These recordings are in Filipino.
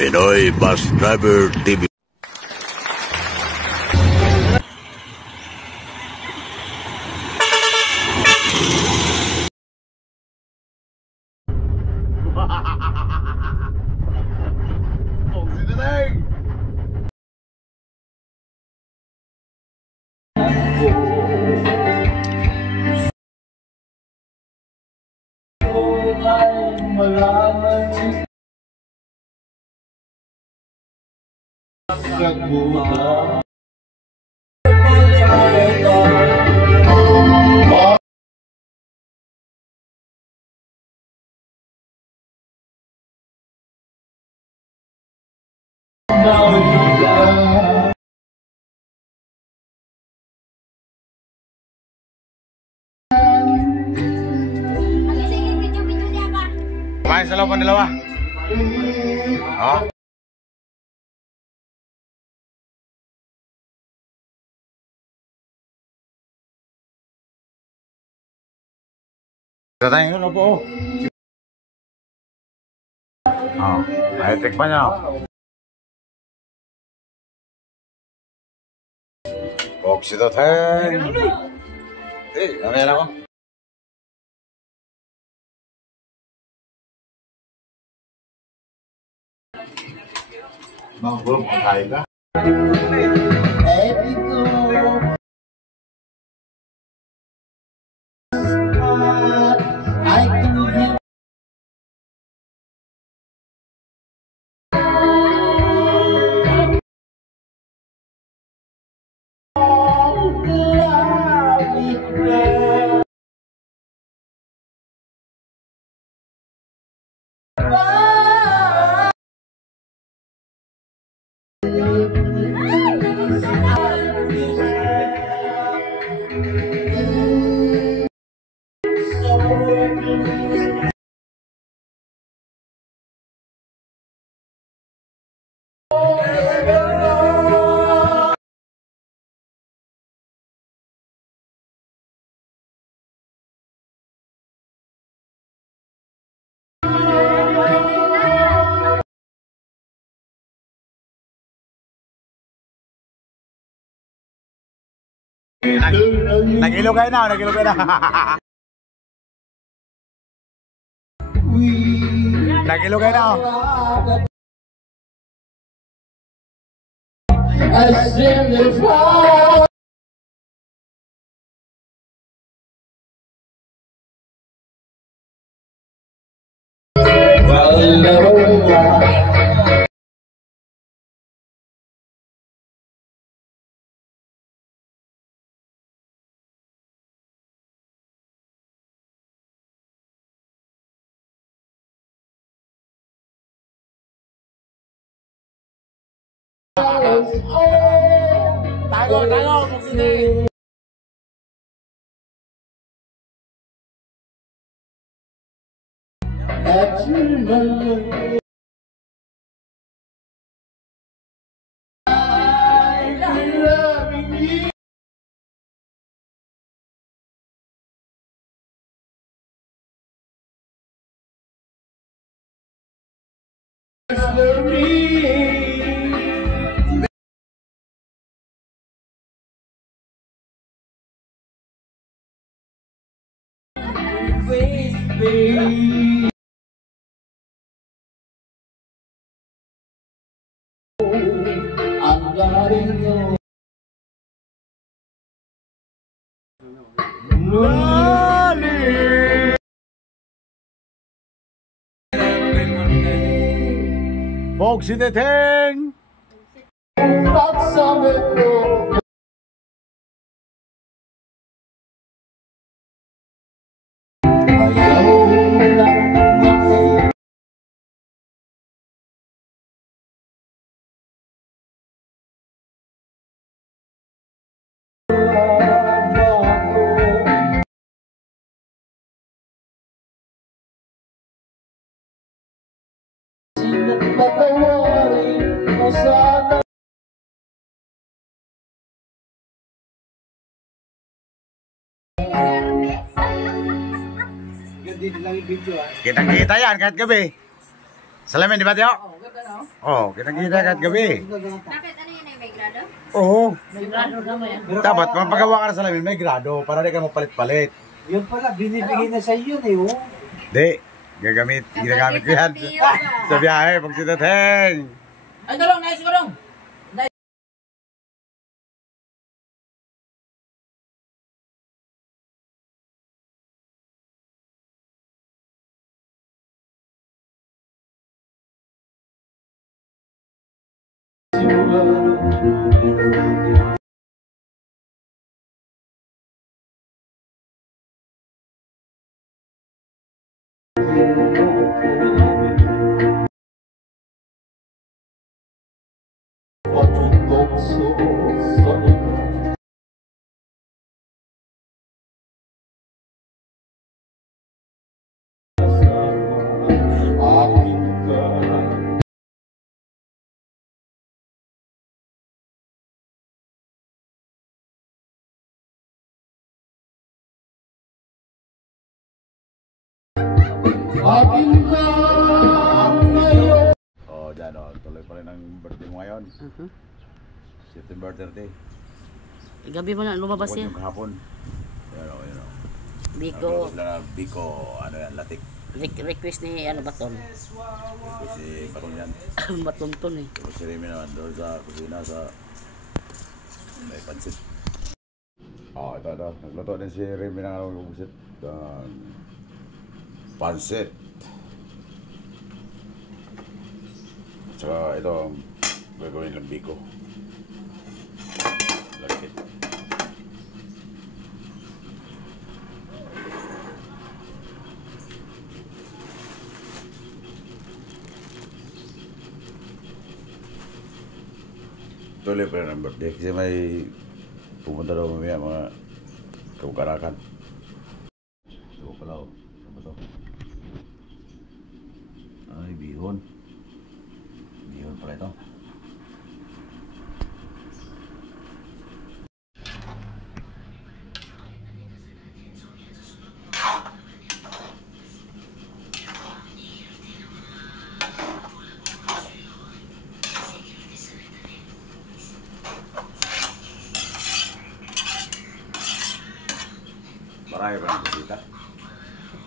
Pinoy Bus Driver TV. Kumain sa loob ang dalawa. Oh. Tatayin ko na po. Oh, ay tikpan niyo. Oxidoteng. Ano yan ako? Mang belum kain ka? Nag-ilog kayo na, nag-ilog kayo na. Nag-ilog kayo na. Tago, magsini. Oxideteng. Kita-kita yan kahit gabi. Salamin, di ba, Tio? Oh, kita-kita kahit gabi. Bakit ano yun ay may grado? Oo. May grado na mo yan. Dapat, mapagawa ka na sa lamin, may grado, para di ka mapalit-palit. Yun pala, binibigay na sa iyo eh, oh. Di, ginagamit ko yan. Sa biyahe, pag sinateng. Ay, tulong, nais ko dong. Oh, dyan o. Tuloy pa rin ang birthday mo ngayon. September 30. Gabi mo na, lumabas Huwag yan. yung kahapon. Yan o, yan o. Biko, Biko, ano yan, latik. request ni ano Baton. Kasi parang yan. Baton eh. Tapos si Remy naman doon sa kusina sa may pansit. Oh, ito. Nagluto din si Remy ng ano pansit. Pansit. Tsaka ito ang gagawin ng biko. Lagkit. Tuloy pa rin ang birthday kasi may pumunta daw mamaya mga kabukarakan. Ito pala o. Ano ba ito? Ay, bihon. Bihon pala ito. Marami pa ng bisita.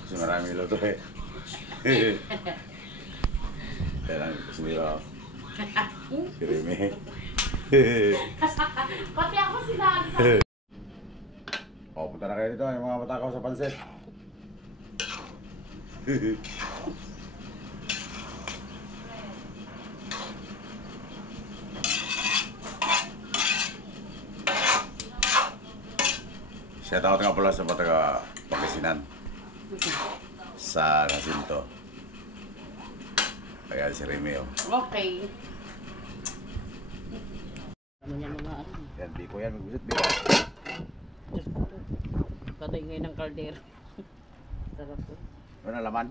Kasi marami luto eh. Kaya lang kasi nila ako. Kirimi. Pati ako sinabi sa... O, punta na kayo dito. Yung mga matakaw sa pansit. Shout out nga pala sa mga taga Pangasinan. Sa Jacinto. Kaya si Remy oh. Okay. Ano yan mga ano? Yan, biko yan. Magbusit biko. Diyos ko po. Patay ngayon ng kaldero. Sarap po. Ano na laman?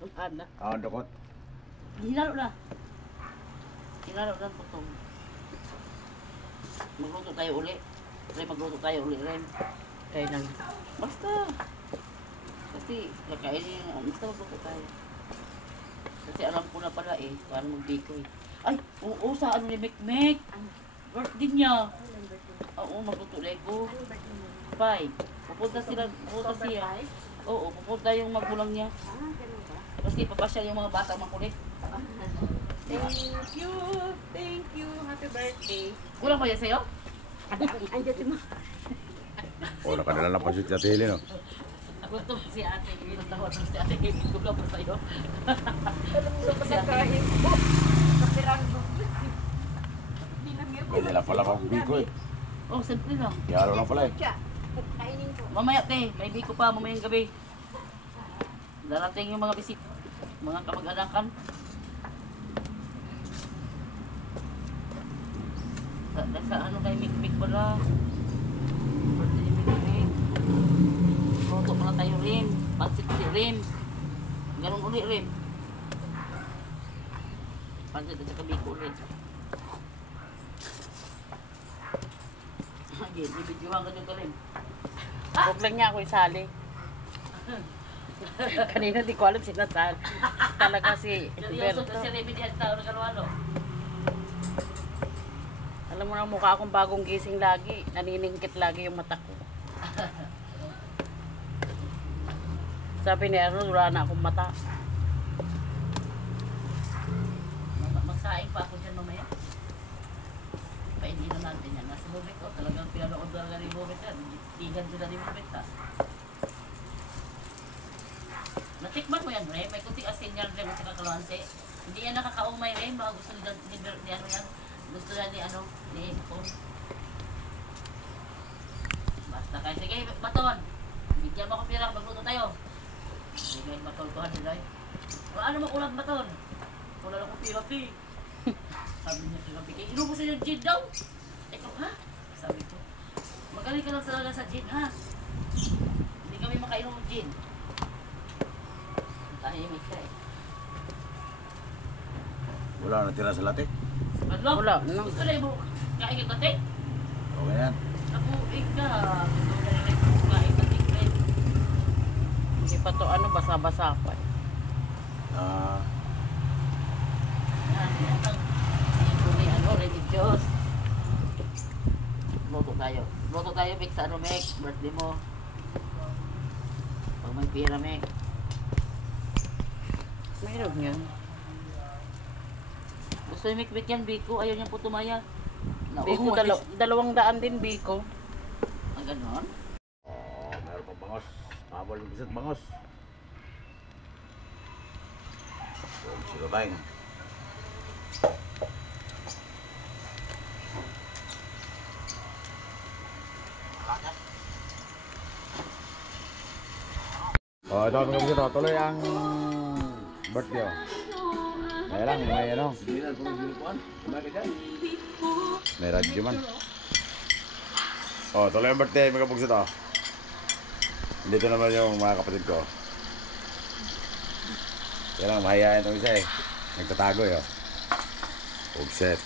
Tumaan na. Kawan dukot. Hinalo na. Hinalo na putong. Magluto tayo uli. Magluto tayo uli rin. Kaya lang. Basta. Kasi nakainin. Basta magluto tayo. Kasi alam ko na pala eh. Paano magbiko eh. Ay! Oo, sa ano ni Mekmek. Birthday niya. Oo, magluto na ko. Bye. Pupunta siya. Oo, pupunta yung magulang niya. Kasi papasyal yung mga bata makulit. Thank you. Thank you. Happy birthday. Kulang ba yan sa'yo? Andiyan si Ma. O, nakadala lang pansit sa tili no? Ako to si ate. Tawad mo si ate. Kulang ba sa'yo? Si ate. Kapirando. Ganyan lang pala kang biko eh. Oh, simple lang. Yalo lang pala eh. Kainin ko. Mamaya te, may biko pa mamayang gabi. Darating yung mga bisit. Mga kamag-anakan. Sa ano kay Mikmik pala. Birthday ni Mikmik. Luto pala tayo rin. Pansit si rin. Ganun uli rin. Pansit at saka biko ulit. Hindi, bibidyohan ka dito rin. Huwag lang niya ako isali. Kanina di ko alam sinasal. Talaga si Seryoso Berto. na si Remy diyan tao ng kalwalo. Alam mo na mukha akong bagong gising lagi. Naniningkit lagi yung mata ko. Sabi ni Arnold, wala na akong mata. Magsaing pa ako dyan mamaya. Paininom natin yan. Nasa Bobet ko. Talagang pinanood na ni Bobet yan. Tigan sila ni Bobet ha. Natikman mo yan, Rem. May kunting asin yan, Rem, at saka kalawante. Hindi yan nakakaumay, Rem. Baka gusto ni ano yan. Gusto na ni ano, ni Ipon. Basta kayo. Sige, Baton. Bigyan mo ako pira. Magluto tayo. Sige, Baton. Tuhan nila eh. Ano mo kulang, Baton? Wala lang ko pira, Pi. Sabi niya sila, Pi. Inubusin yung gin daw. Ikaw, ha? Sabi ko. Magaling ka lang talaga sa gin, ha? Hindi kami makainom ng gin. Tahimik ka eh. Wala na tira sa latik. Ano? Wala, no. Gusto na mo kain ka kate? Okay yan. Ako, ika. Gusto na rin ako kain ka kate. Hindi pa to ano, basa-basa pa eh. Ah, Yan ang ito ni ano, religious. Luto tayo. Luto tayo, Mick, sa ano, Mick? Birthday mo. Pag may pira, Mick. Mayroon yan. Gusto ni Mick, Mick yan, Biko. Ayaw niya po tumaya. Biko, 200 din Biko. Ang ganon? oh, meron pang bangos. Mabal yung isa't bangos. Silo tayo. Oh, ito mga bisito. Tuloy ang birthday. Oh. May lang, may ano. May radyo man. Oh, tuloy ang birthday mga bisito. Dito naman yung mga kapatid ko. Yan lang, mahihayin itong isa eh. Nagtatago eh. Pugset.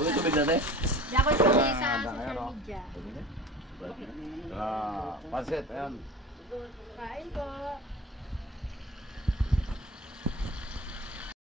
Ulit tubig natin. Dapat ko sa social media. Pansit, ayan. Kain po.